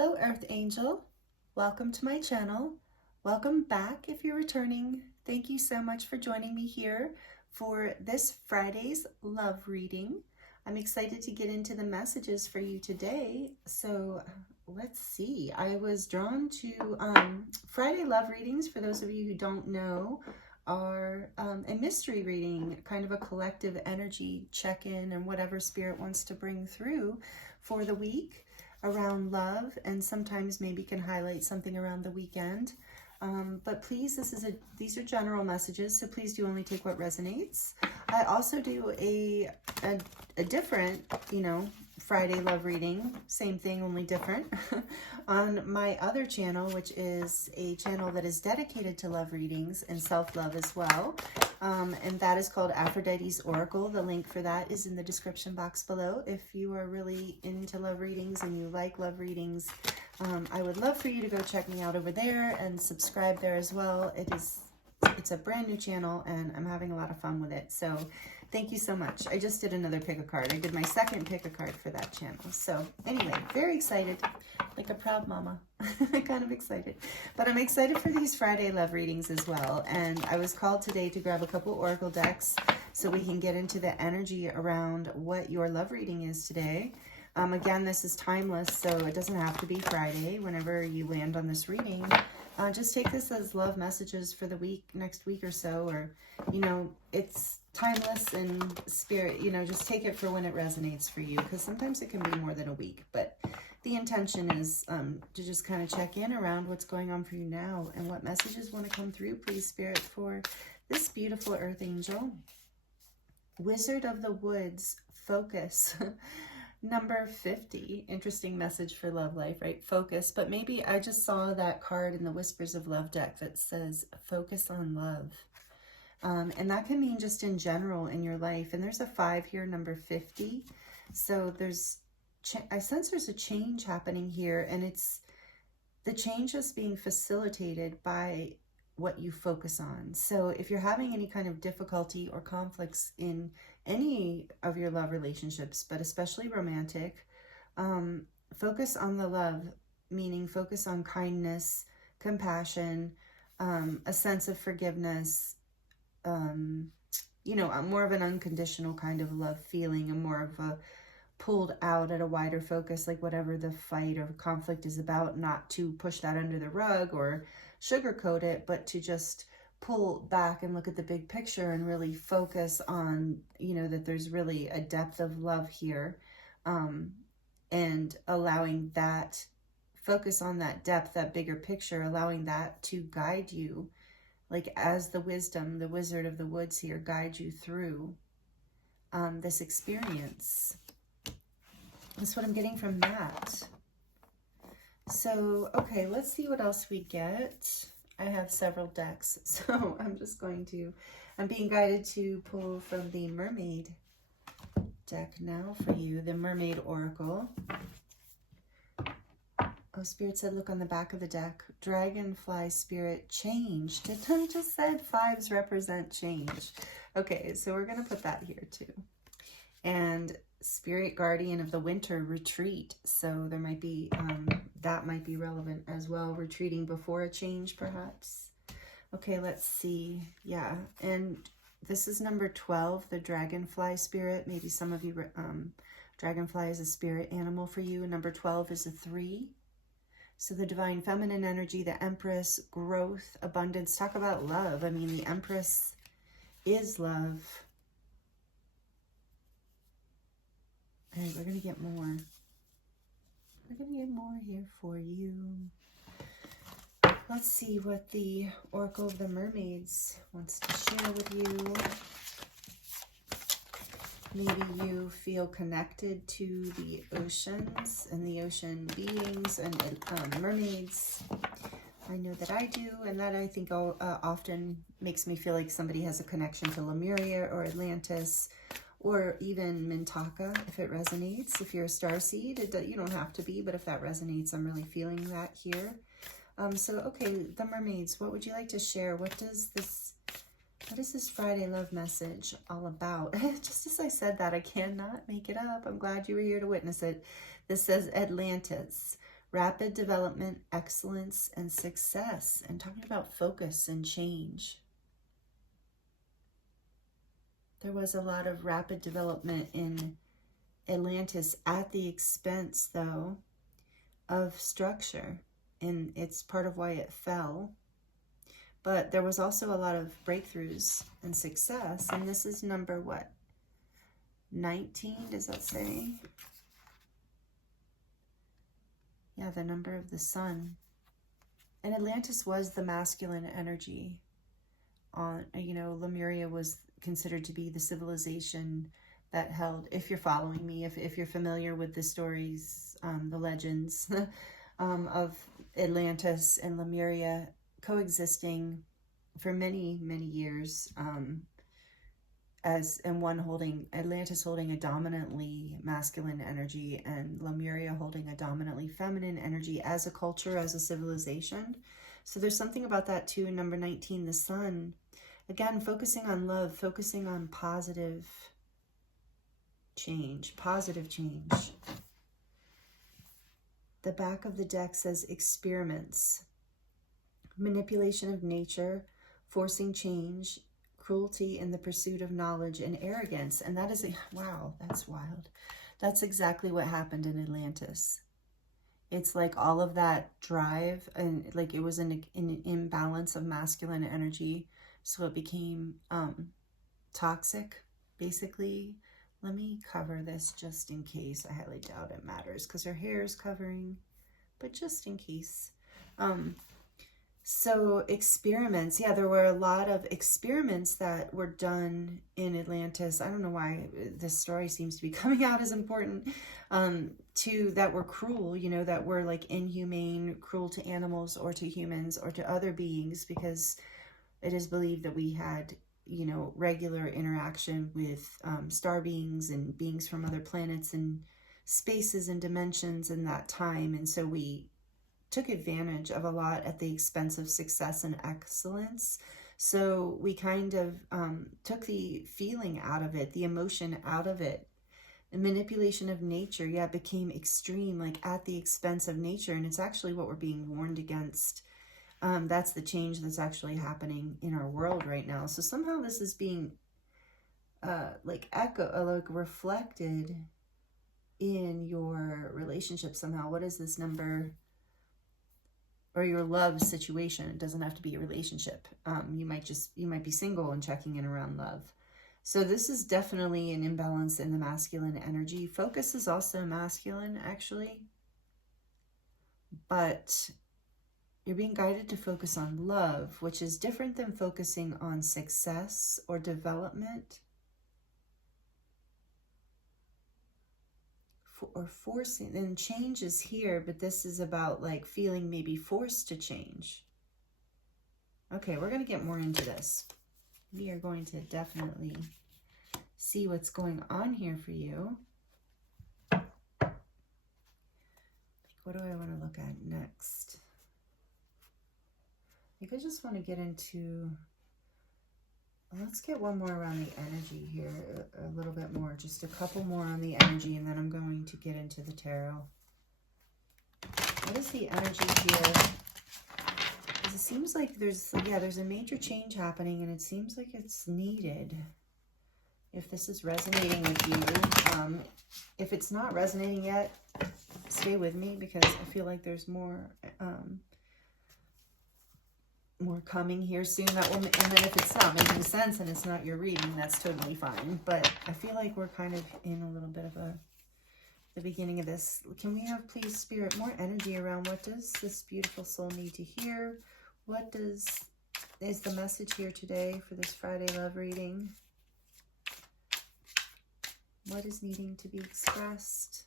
Hello, Earth Angel. Welcome to my channel. Welcome back if you're returning. Thank you so much for joining me here for this Friday's love reading. I'm excited to get into the messages for you today. So let's see. I was drawn to Friday love readings, for those of you who don't know, are a mystery reading, kind of a collective energy check-in and whatever spirit wants to bring through for the week around love, and sometimes maybe can highlight something around the weekend. But please, these are general messages, so please do only take what resonates. I also do a different, Friday love reading, same thing, only different, on my other channel, which is a channel that is dedicated to love readings and self-love as well. And that is called Aphrodite's Oracle. The link for that is in the description box below. If you are really into love readings and you like love readings, I would love for you to go check me out over there and subscribe there as well. It's a brand new channel and I'm having a lot of fun with it. So thank you so much. I just did another pick a card. I did my second pick a card for that channel. So anyway, very excited, like a proud mama. Kind of excited. But I'm excited for these Friday love readings as well. And I was called today to grab a couple oracle decks so we can get into the energy around what your love reading is today. Again, this is timeless, so it doesn't have to be Friday. Whenever you land on this reading, just take this as love messages for the next week or so, or, it's timeless and spirit, just take it for when it resonates for you, because sometimes it can be more than a week. But the intention is to just kind of check in around what's going on for you now and what messages want to come through, please, Spirit, for this beautiful Earth Angel. Wizard of the Woods, focus. Number 50, interesting message for love life, right? Focus, but maybe I just saw that card in the Whispers of Love deck that says focus on love. And that can mean just in general in your life. And there's a 5 here, number 50. So I sense there's a change happening here, and it's the change is being facilitated by what you focus on. So if you're having any kind of difficulty or conflicts in any of your love relationships, but especially romantic, focus on the love, meaning focus on kindness, compassion, a sense of forgiveness, more of an unconditional kind of love feeling, and more of a pulled out at a wider focus, like whatever the fight or conflict is about, not to push that under the rug or sugarcoat it, but to just pull back and look at the big picture and really focus on, that there's really a depth of love here, and allowing that focus on that depth, that bigger picture, allowing that to guide you, like as the wisdom, the Wizard of the Woods here, guide you through this experience. That's what I'm getting from that. So, okay, let's see what else we get. I have several decks, so I'm being guided to pull from the Mermaid deck now for you, the Mermaid Oracle. Oh, Spirit said, look on the back of the deck. Dragonfly Spirit, changed. It just said 5s represent change. Okay, so we're going to put that here too. And Spirit Guardian of the Winter, retreat. So there might be, that might be relevant as well. Retreating before a change, perhaps. Okay, let's see. Yeah, and this is number 12, the Dragonfly Spirit. Maybe some of you, Dragonfly is a spirit animal for you. Number 12 is a 3. So the Divine Feminine energy, the Empress, growth, abundance. Talk about love. I mean, the Empress is love. All right, we're going to get more. We're going to get more here for you. Let's see what the Oracle of the Mermaids wants to share with you. Maybe you feel connected to the oceans and the ocean beings and mermaids. I know that I do, and that I think often makes me feel like somebody has a connection to Lemuria or Atlantis, or even Mintaka, if it resonates. If you're a starseed, you don't have to be, but if that resonates, I'm really feeling that here. Okay, the Mermaids, what would you like to share? What is this Friday love message all about? Just as I said that, I cannot make it up. I'm glad you were here to witness it. This says Atlantis, Rapid development, excellence, and success. And talking about focus and change. There was a lot of rapid development in Atlantis at the expense, though, of structure. And it's part of why it fell. But there was also a lot of breakthroughs and success. And this is number what? 19, does that say? Yeah, the number of the sun. And Atlantis was the masculine energy. Lemuria was considered to be the civilization that held, if you're following me, if you're familiar with the stories, the legends of Atlantis and Lemuria coexisting for many, many years, Atlantis holding a dominantly masculine energy and Lemuria holding a dominantly feminine energy as a culture, as a civilization. So there's something about that too. Number 19, the sun. Again, focusing on love, focusing on positive change, positive change. The back of the deck says experiments, manipulation of nature, forcing change, cruelty in the pursuit of knowledge, and arrogance. And that is, wow, that's wild. That's exactly what happened in Atlantis. It's like all of that drive, and like it was an imbalance of masculine energy. So it became toxic, basically. Let me cover this just in case. I highly doubt it matters because her hair is covering, but just in case. So experiments, yeah, there were a lot of experiments that were done in Atlantis. I don't know why this story seems to be coming out as important, that were cruel, that were like inhumane, cruel to animals or to humans or to other beings, because it is believed that we had, regular interaction with star beings and beings from other planets and spaces and dimensions in that time. And so we took advantage of a lot at the expense of success and excellence. So we kind of took the feeling out of it, the emotion out of it. The manipulation of nature, became extreme, like at the expense of nature. And it's actually what we're being warned against. That's the change that's actually happening in our world right now. So somehow this is being reflected in your relationship somehow. What is this number? Or your love situation. It doesn't have to be a relationship. You might be single and checking in around love. So this is definitely an imbalance in the masculine energy. Focus is also masculine, actually. But you're being guided to focus on love, which is different than focusing on success or development. Or forcing, and change is here, but this is about like feeling maybe forced to change. Okay, we're going to get more into this. We are going to definitely see what's going on here for you. What do I want to look at next? I think I just want to get into, let's get one more around the energy here, a little bit more, just a couple more on the energy, and then I'm going to get into the tarot. What is the energy here? Because it seems like there's a major change happening, and it seems like it's needed. If this is resonating with you, if it's not resonating yet, stay with me, because I feel like there's more coming here soon. And then if it's not making sense and it's not your reading, that's totally fine. But I feel like we're kind of in a little bit of the beginning of this. Can we have, please, Spirit, more energy around what does this beautiful soul need to hear? What is the message here today for this Friday love reading? What is needing to be expressed?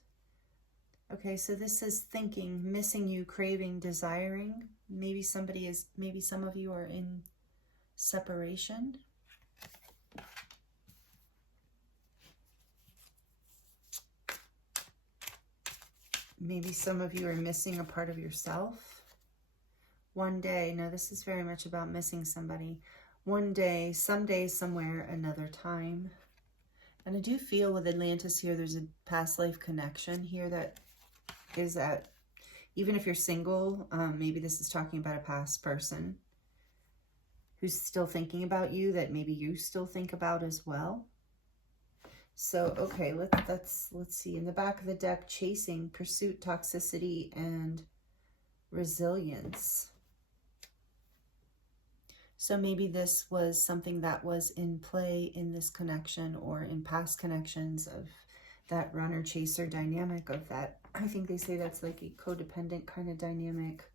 Okay, so this is thinking, missing you, craving, desiring. Maybe some of you are in separation. Maybe some of you are missing a part of yourself. One day, no, this is very much about missing somebody. One day, someday, somewhere, another time. And I do feel with Atlantis here, there's a past life connection here that is at, Even if you're single, maybe this is talking about a past person who's still thinking about you, that maybe you still think about as well. So, okay, let's see. In the back of the deck, chasing, pursuit, toxicity, and resilience. So maybe this was something that was in play in this connection or in past connections of that runner-chaser dynamic of that. I think they say that's like a codependent kind of dynamic.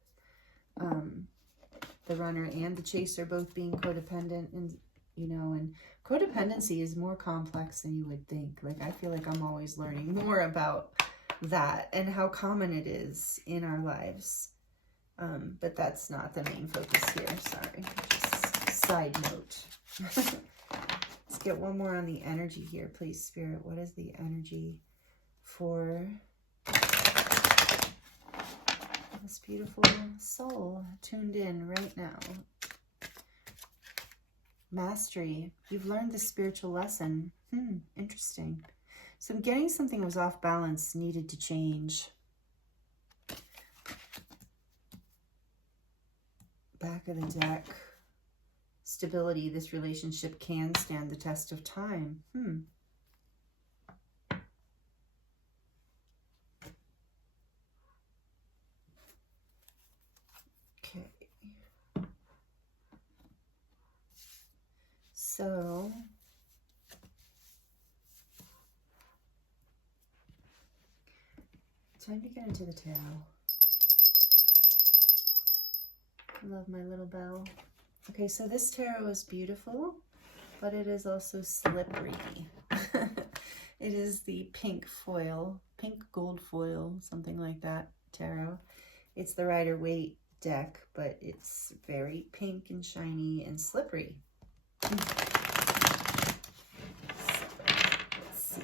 The runner and the chaser both being codependent, and and codependency is more complex than you would think. Like, I feel like I'm always learning more about that and how common it is in our lives. But that's not the main focus here. Sorry, just side note. Let's get one more on the energy here, please, Spirit. What is the energy for this beautiful soul tuned in right now? Mastery. You've learned the spiritual lesson. Interesting. So I'm getting something was off balance, needed to change. Back of the deck. Stability. This relationship can stand the test of time. Okay. So time to get into the tarot. I love my little bell. Okay, so this tarot is beautiful, but it is also slippery. It is the pink foil, pink gold foil, something like that tarot. It's the Rider-Waite deck, but it's very pink and shiny and slippery. Let's see,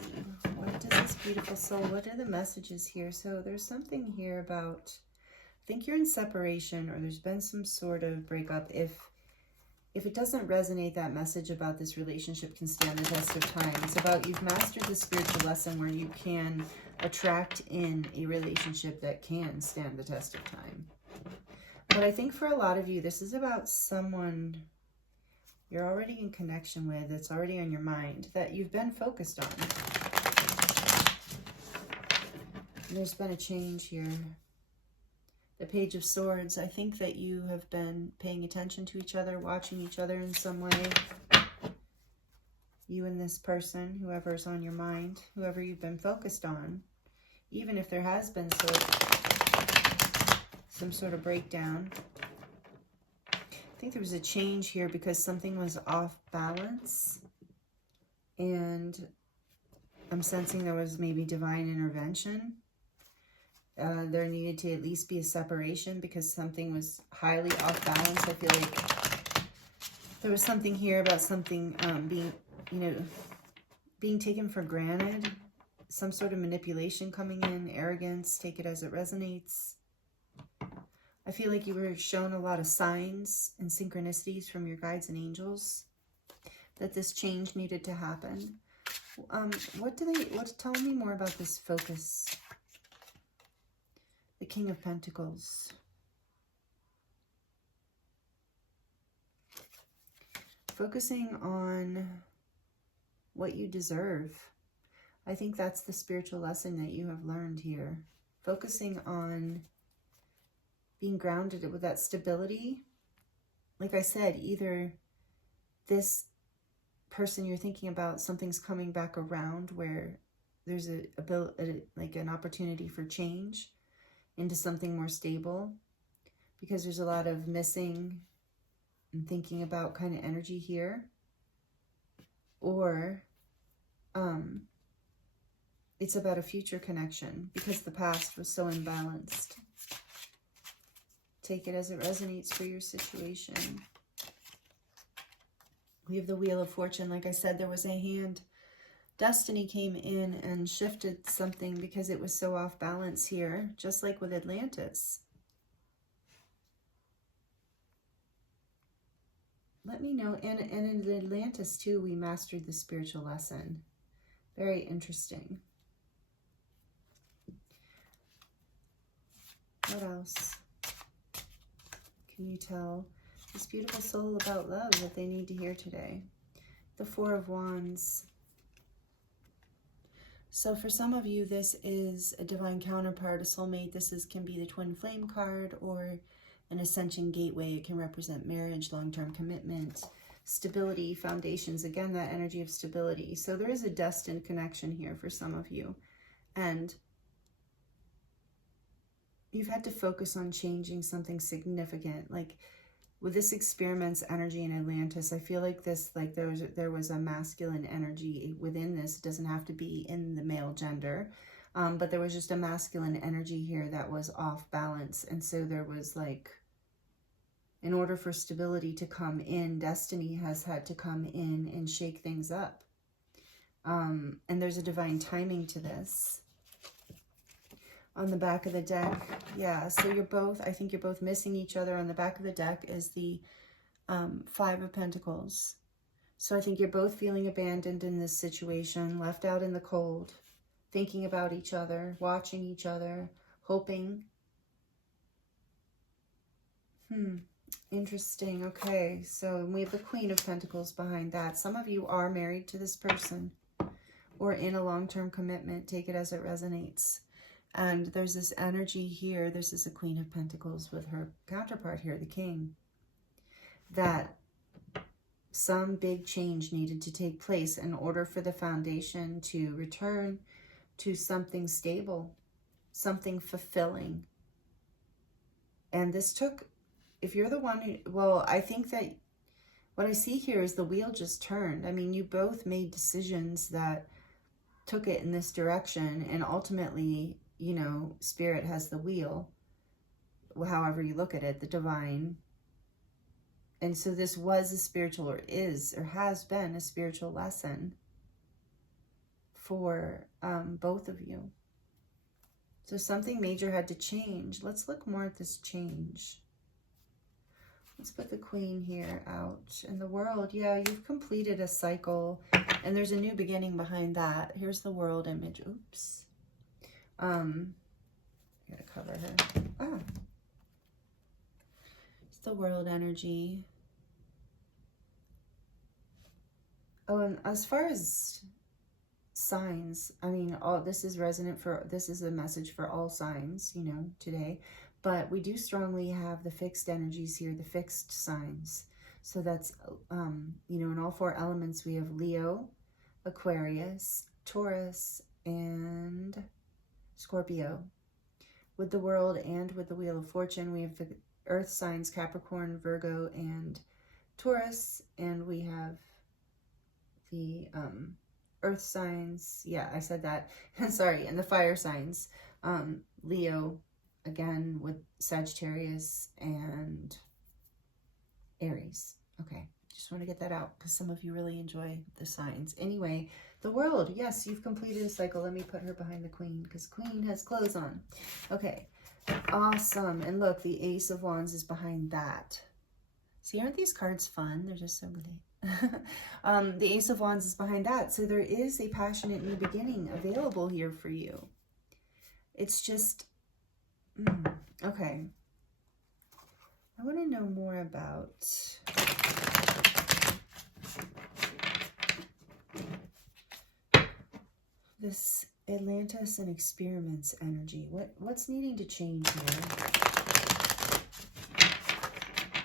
what does this beautiful soul, what are the messages here? So there's something here about, I think you're in separation, or there's been some sort of breakup. If it doesn't resonate, that message about this relationship can stand the test of time. It's about you've mastered the spiritual lesson where you can attract in a relationship that can stand the test of time. But I think for a lot of you, this is about someone you're already in connection with, that's already on your mind, that you've been focused on. And there's been a change here. The Page of Swords. I think that you have been paying attention to each other, watching each other in some way. You and this person, whoever's on your mind, whoever you've been focused on, even if there has been some sort of breakdown. I think there was a change here because something was off balance, and I'm sensing there was maybe divine intervention. There needed to at least be a separation because something was highly off balance. I feel like there was something here about something being taken for granted, some sort of manipulation coming in, arrogance, take it as it resonates. I feel like you were shown a lot of signs and synchronicities from your guides and angels that this change needed to happen. Tell me more about this focus. The King of Pentacles. Focusing on what you deserve. I think that's the spiritual lesson that you have learned here. Focusing on being grounded with that stability. Like I said, either this person you're thinking about, something's coming back around where there's like an opportunity for change into something more stable, because there's a lot of missing and thinking about kind of energy here. Or it's about a future connection because the past was so imbalanced. Take it as it resonates for your situation. We have the Wheel of Fortune. Like I said, there was a hand. Destiny came in and shifted something because it was so off balance here, just like with Atlantis. Let me know. And in Atlantis too, we mastered the spiritual lesson. Very interesting. What else can you tell this beautiful soul about love that they need to hear today? The Four of Wands. So for some of you, this is a divine counterpart, a soulmate. Can be the twin flame card or an ascension gateway. It can represent marriage, long-term commitment, stability, foundations. Again, that energy of stability. So there is a destined connection here for some of you. And you've had to focus on changing something significant. Like with this experiment's energy in Atlantis, I feel like there was a masculine energy within this. It doesn't have to be in the male gender, but there was just a masculine energy here that was off balance. And so there was like, in order for stability to come in, destiny has had to come in and shake things up. And there's a divine timing to this. On the back of the deck, yeah, so I think you're both missing each other. On the back of the deck is the Five of Pentacles. So I think you're both feeling abandoned in this situation, left out in the cold, thinking about each other, watching each other, hoping. Interesting. Okay, so we have the Queen of Pentacles behind that. Some of you are married to this person or in a long-term commitment. Take it as it resonates. And there's this energy here. This is a Queen of Pentacles with her counterpart here, the King. That some big change needed to take place in order for the foundation to return to something stable, something fulfilling. And this took, if you're the one who, well, I think that what I see here is the wheel just turned. I mean, you both made decisions that took it in this direction, and ultimately, you know, Spirit has the wheel, however you look at it, the divine. And so this was a spiritual, or is, or has been a spiritual lesson for both of you. So something major had to change. Let's look more at this change. Let's put the Queen here out. And the World, yeah, you've completed a cycle, and there's a new beginning behind that. Here's the World image. Oops. I gotta cover her. Ah. It's the World energy. Oh, and as far as signs, I mean, this is resonant for, this is a message for all signs, you know, today. But we do strongly have the fixed energies here, the fixed signs. So that's, you know, in all four elements, we have Leo, Aquarius, Taurus, and Scorpio. With the World and with the Wheel of Fortune, we have the Earth signs, Capricorn, Virgo, and Taurus. And we have the Earth signs. Yeah, I said that. Sorry. And the fire signs, Leo, again, with Sagittarius and Aries. Okay. Just want to get that out because some of you really enjoy the signs. Anyway, the World. Yes, you've completed a cycle. Let me put her behind the Queen because Queen has clothes on. Okay. Awesome. And look, the Ace of Wands is behind that. See, aren't these cards fun? They're just so good. The Ace of Wands is behind that. So there is a passionate new beginning available here for you. It's just, okay. I want to know more about this Atlantis and experiments energy. What's needing to change here?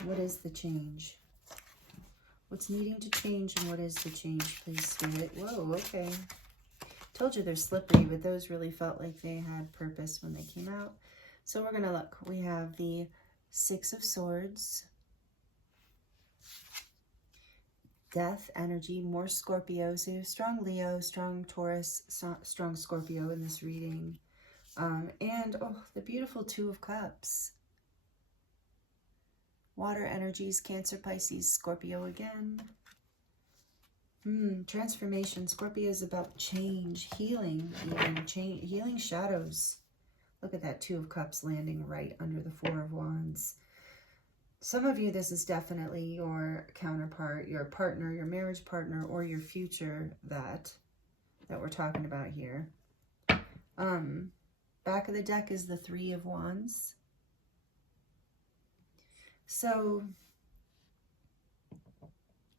What is the change? What's needing to change and what is the change, please, Spirit? Whoa, okay. Told you they're slippery, but those really felt like they had purpose when they came out. So we're going to look. We have the Six of Swords. Death energy, more Scorpio. So you have strong Leo, strong Taurus, strong Scorpio in this reading. And, oh, the beautiful Two of Cups. Water energies, Cancer, Pisces, Scorpio again. Transformation. Scorpio is about change, healing, even healing shadows. Look at that Two of Cups landing right under the Four of Wands. Some of you, this is definitely your counterpart, your partner, your marriage partner, or your future that we're talking about here. Back of the deck is the Three of Wands. So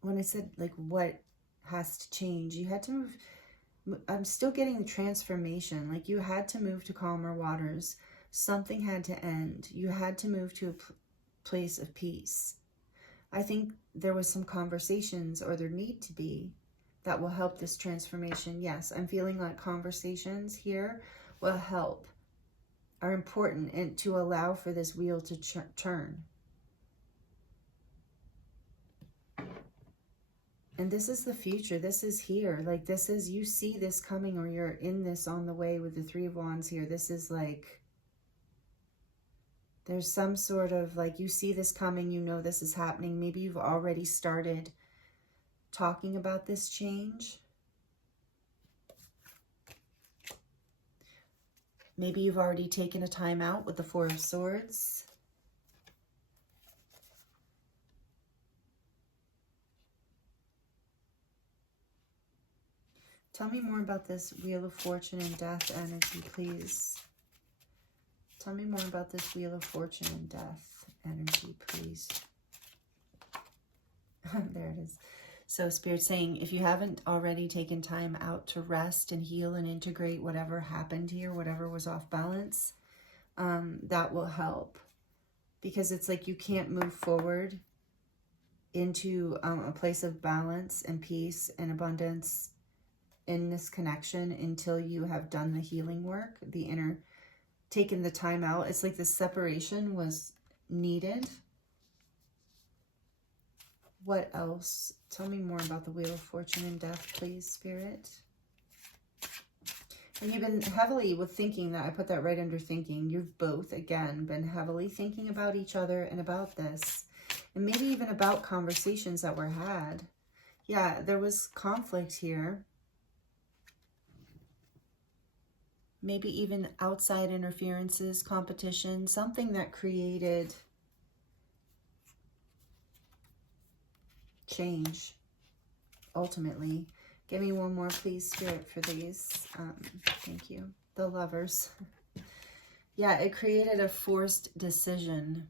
when I said like what has to change, you had to move. I'm still getting the transformation. Like you had to move to calmer waters. Something had to end. You had to move to a place of peace. I think there was some conversations, or there need to be, that will help this transformation. Yes, I'm feeling like conversations here will help, are important, and to allow for this wheel to turn. And this is the future. This is here. Like this is, you see this coming, or you're in this on the way with the Three of Wands here. This is like, there's some sort of like, you see this coming, you know this is happening. Maybe you've already started talking about this change. Maybe you've already taken a time out with the Four of Swords. Tell me more about this Wheel of Fortune and Death energy, please. Tell me more about this Wheel of Fortune and Death energy, please. There it is. So Spirit's saying, if you haven't already taken time out to rest and heal and integrate whatever happened here, whatever was off balance, that will help. Because it's like you can't move forward into a place of balance and peace and abundance in this connection until you have done the healing work, the inner, taken the time out. It's like the separation was needed. What else? Tell me more about the Wheel of Fortune and Death, please, Spirit. And you've been heavily with thinking, that I put that right under thinking. You've both, again, been heavily thinking about each other and about this. And maybe even about conversations that were had. Yeah, there was conflict here. Maybe even outside interferences, competition, something that created change, ultimately. Give me one more, please, Spirit, for these. Thank you. The Lovers. Yeah, it created a forced decision,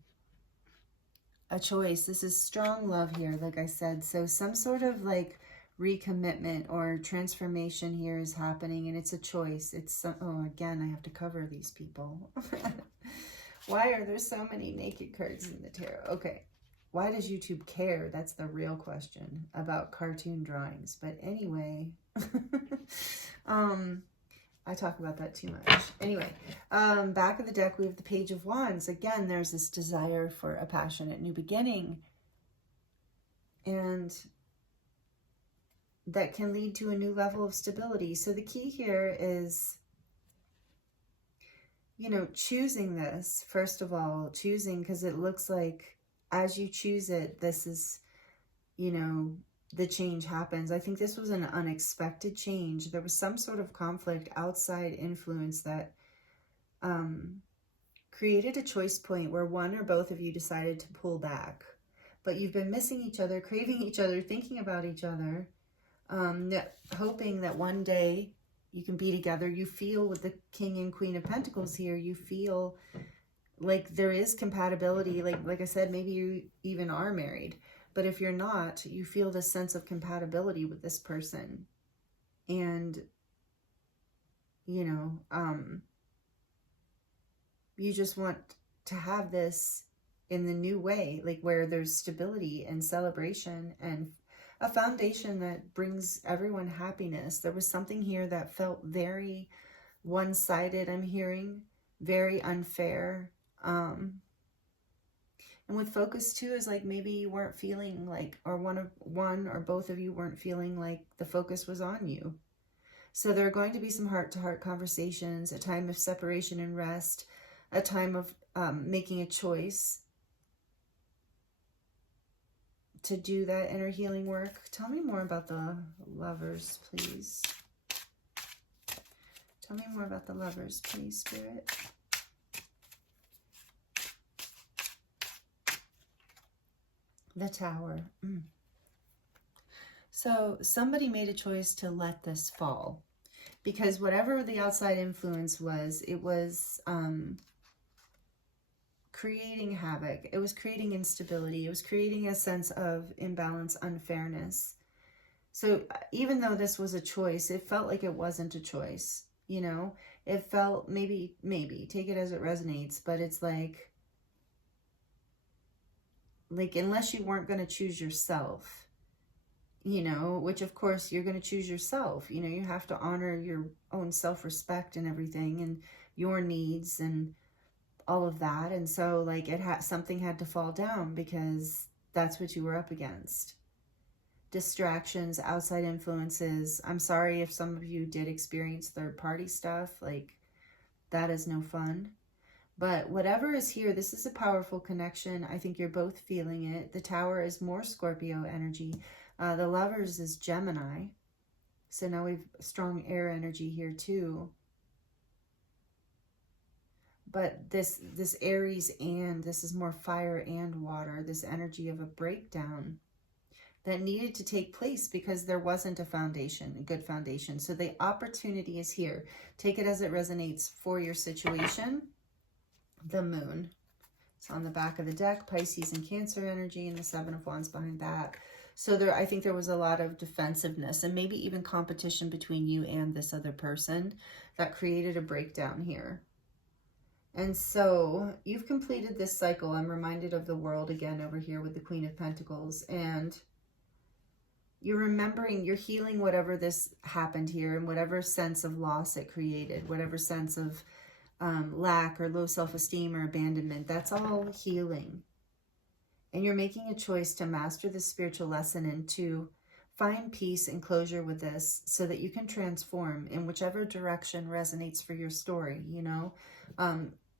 a choice. This is strong love here, like I said. So some sort of like recommitment or transformation here is happening, and it's a choice. It's oh, again, I have to cover these people. Why are there so many naked cards in the tarot? Okay, why does YouTube care? That's the real question about cartoon drawings. But anyway, I talk about that too much. Anyway, back of the deck, we have the Page of Wands. Again, there's this desire for a passionate new beginning, and that can lead to a new level of stability. So the key here is, you know, choosing this, first of all, choosing, because it looks like as you choose it, this is, you know, the change happens. I think this was an unexpected change. There was some sort of conflict, outside influence that created a choice point where one or both of you decided to pull back. But you've been missing each other, craving each other, thinking about each other, hoping that one day you can be together. You feel with the King and Queen of Pentacles here, you feel like there is compatibility. Like I said, maybe you even are married. But if you're not, you feel this sense of compatibility with this person. And, you know, you just want to have this in the new way, like where there's stability and celebration and a foundation that brings everyone happiness. There was something here that felt very one-sided, I'm hearing, very unfair. And with focus too is like maybe you weren't feeling like, or one or both of you weren't feeling like the focus was on you. So there are going to be some heart-to-heart conversations, a time of separation and rest, a time of making a choice to do that inner healing work. Tell me more about the Lovers, please. Tell me more about the Lovers, please, Spirit. The Tower. So somebody made a choice to let this fall, because whatever the outside influence was, it was creating havoc. It was creating instability. It was creating a sense of imbalance, unfairness. So even though this was a choice, it felt like it wasn't a choice, you know? It felt, maybe, take it as it resonates, but it's like unless you weren't going to choose yourself, you know, which of course you're going to choose yourself. You know, you have to honor your own self-respect and everything and your needs and all of that. And so like something had to fall down because that's what you were up against. Distractions, outside influences. I'm sorry if some of you did experience third-party stuff. Like, that is no fun. But whatever is here, this is a powerful connection. I think you're both feeling it. The Tower is more Scorpio energy. The Lovers is Gemini. So now we've strong air energy here too. But this Aries, and this is more fire and water. This energy of a breakdown that needed to take place because there wasn't a foundation, a good foundation. So the opportunity is here. Take it as it resonates for your situation. The Moon. It's on the back of the deck. Pisces and Cancer energy, and the Seven of Wands behind that. So I think there was a lot of defensiveness and maybe even competition between you and this other person that created a breakdown here. And so you've completed this cycle. I'm reminded of the World again over here with the Queen of Pentacles, and you're remembering, you're healing whatever this happened here and whatever sense of loss it created, whatever sense of lack or low self-esteem or abandonment. That's all healing. And you're making a choice to master this spiritual lesson and to find peace and closure with this so that you can transform in whichever direction resonates for your story, you know.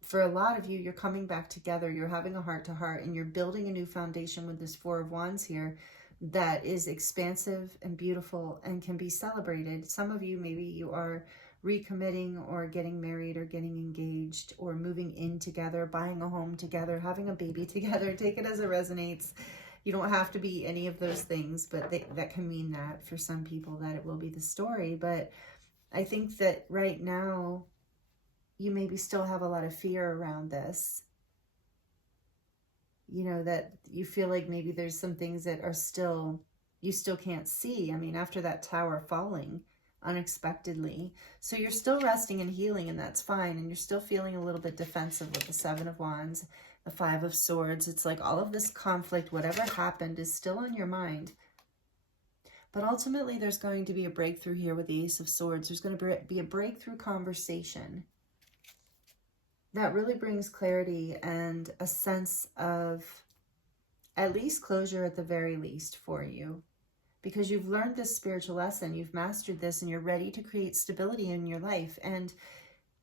For a lot of you, you're coming back together, you're having a heart-to-heart, and you're building a new foundation with this Four of Wands here that is expansive and beautiful and can be celebrated. Some of you, maybe you are recommitting or getting married or getting engaged or moving in together, buying a home together, having a baby together. Take it as it resonates. You don't have to be any of those things, but that can mean that for some people that it will be the story. But I think that right now you maybe still have a lot of fear around this. You know, that you feel like maybe there's some things that are still, you still can't see. I mean, after that tower falling unexpectedly. So you're still resting and healing, and that's fine. And you're still feeling a little bit defensive with the Seven of Wands, the Five of Swords. It's like all of this conflict, whatever happened, is still on your mind. But ultimately, there's going to be a breakthrough here with the Ace of Swords. There's going to be a breakthrough conversation that really brings clarity and a sense of at least closure at the very least for you. Because you've learned this spiritual lesson, you've mastered this, and you're ready to create stability in your life. And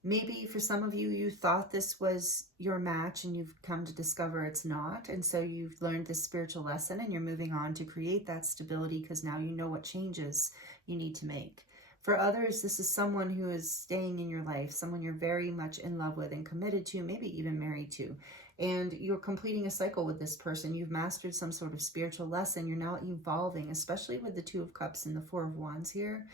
maybe for some of you, you thought this was your match and you've come to discover it's not. And so you've learned this spiritual lesson and you're moving on to create that stability because now you know what changes you need to make. For others, this is someone who is staying in your life, someone you're very much in love with and committed to, maybe even married to. And you're completing a cycle with this person. You've mastered some sort of spiritual lesson. You're now evolving, especially with the Two of Cups and the Four of Wands here.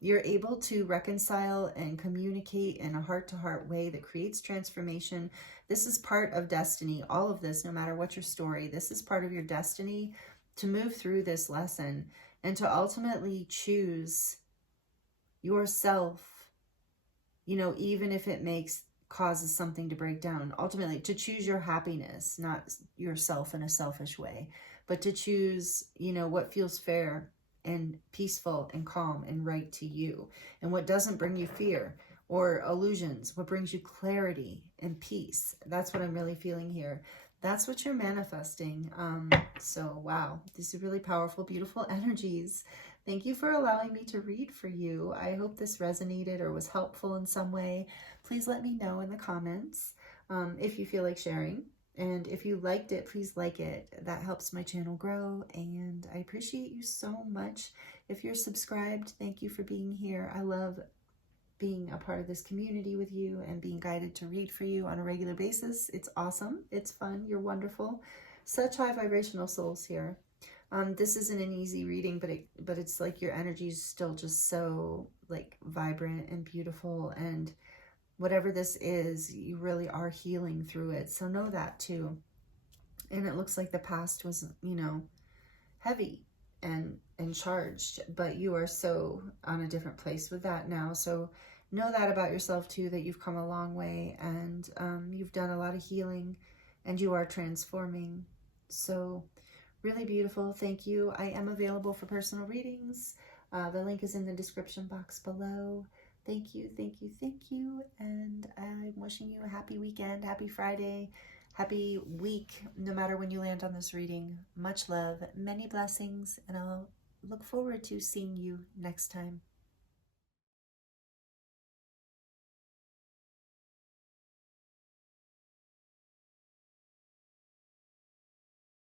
You're able to reconcile and communicate in a heart-to-heart way that creates transformation. This is part of destiny. All of this, no matter what your story, this is part of your destiny to move through this lesson and to ultimately choose yourself, you know, even if it causes something to break down. Ultimately, to choose your happiness, not yourself in a selfish way, but to choose, you know, what feels fair and peaceful and calm and right to you, and what doesn't bring you fear or illusions, what brings you clarity and peace. That's what I'm really feeling here. That's what you're manifesting. So wow, these are really powerful, beautiful energies. Thank you for allowing me to read for you. I hope this resonated or was helpful in some way. Please let me know in the comments if you feel like sharing. And if you liked it, please like it. That helps my channel grow, and I appreciate you so much. If you're subscribed, thank you for being here. I love being a part of this community with you and being guided to read for you on a regular basis. It's awesome. It's fun. You're wonderful. Such high vibrational souls here. This isn't an easy reading, but it's like your energy is still just so like vibrant and beautiful and whatever this is, you really are healing through it. So know that too. And it looks like the past was, you know, heavy and charged, but you are so on a different place with that now. So know that about yourself too, that you've come a long way, and you've done a lot of healing, and you are transforming. So really beautiful. Thank you. I am available for personal readings. The link is in the description box below. Thank you, thank you, thank you. And I'm wishing you a happy weekend, happy Friday, happy week, no matter when you land on this reading. Much love, many blessings, and I'll look forward to seeing you next time.